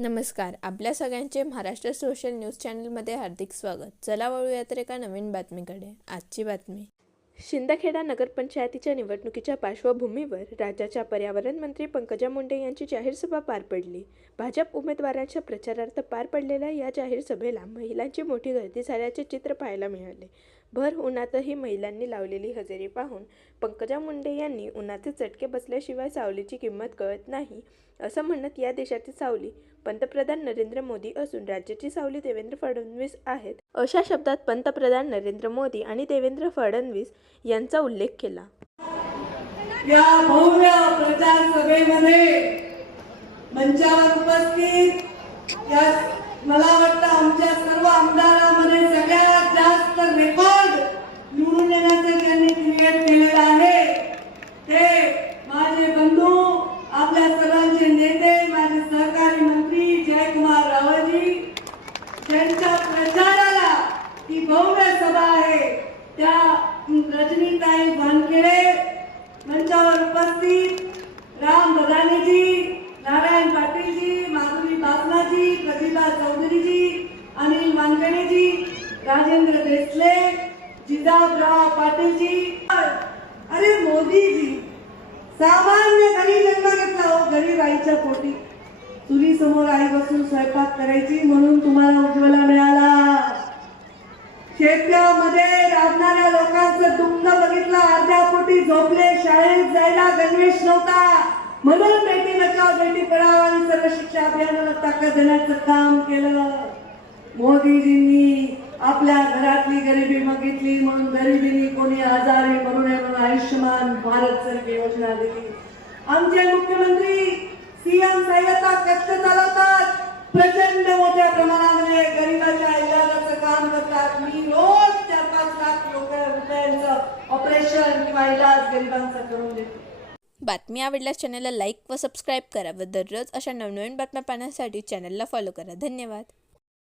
नमस्कार. आपल्या सगळ्यांचे महाराष्ट्र सोशल न्यूज चॅनलमध्ये हार्दिक स्वागत. चला वळूया तर एका नवीन बातमीकडे. आजची बातमी. शिंदखेडा नगरपंचायतीच्या निवडणुकीच्या पार्श्वभूमीवर राज्याच्या पर्यावरण मंत्री पंकजा मुंडे यांची जाहीर सभा पार पडली. भाजप उमेदवारांच्या प्रचारार्थ पार पडलेल्या या जाहीर सभेला महिलांची मोठी गर्दी झाल्याचे चित्र पाहायला मिळाले. भर उन्हातही महिलांनी लावलेली हजेरी पाहून पंकजा मुंडे यांनी उन्हाचे चटके बसल्याशिवाय सावलीची किंमत कळत नाही असं म्हणत या देशाची सावली पंतप्रधान नरेंद्र मोदी असून राज्याची सावली देवेंद्र फडणवीस आहेत अशा शब्दात पंतप्रधान नरेंद्र मोदी आणि देवेंद्र फडणवीस यांचा उल्लेख केला. या भव्य प्रचार सभेमध्ये मंचावर उपस्थित मला वाटतं आमच्या सर्व आमदारांमध्ये सगळ्यात जास्त रेकॉर्ड निवडून येण्याचं त्यांनी क्रिएट केलेलं आहे ते माझे बंधू, आपल्या सर्वांचे नेते, माझे सहकारी मंत्री जयकुमार रावळजी, ज्यांच्या प्रचाराला ही भव्य सभा आहे त्या रजनीताई वानखेडे, मंचावर उपस्थित राम बदानेजी, नारायण पाटीलजी, माधुरी बासनाजी, प्रतिभा चौधरीजी, अनिल वानखेडेजी, राजेंद्र देसले, जिजाबराव पाटीलजी. अरे मोदीजी सामान्य घरी जन्म घेतला हो, गरीब आईच्या पोटी. चुली समोर आई बसून स्वयंपाक करायची म्हणून तुम्हाला उज्ज्वला मिळाला. शेतामध्ये राबणाऱ्या लोकांचं दुःख बघितलं, अर्ध्या पोटी झोपले, शाळेत जायला गणवेश नव्हता म्हणून बेटी बचाव बेटी पढाओ आणि सर्व शिक्षा अभियानाला ताकद देण्याचं काम केलं. मोदीजींनी आपल्या घरातली गरिबी बघितली म्हणून गरिबीने कोणी आजारी पडू नये म्हणून आयुष्यमान भारत सारखी योजना दिली. आमचे मुख्यमंत्री सीएम सहाय्यता कक्ष चालवतात, प्रचंड मोठ्या प्रमाणामध्ये गरिबाच्या इलाजाचं काम करतात. मी रोज 4-5 लाख रुपयांचं ऑपरेशन किंवा इलाज गरिबांचा करून देतो. बातमी आवडल्यास चॅनलला लाईक व सबस्क्राईब करा व दररोज अशा नवनवीन बातम्या पाहण्यासाठी चॅनलला फॉलो करा. धन्यवाद.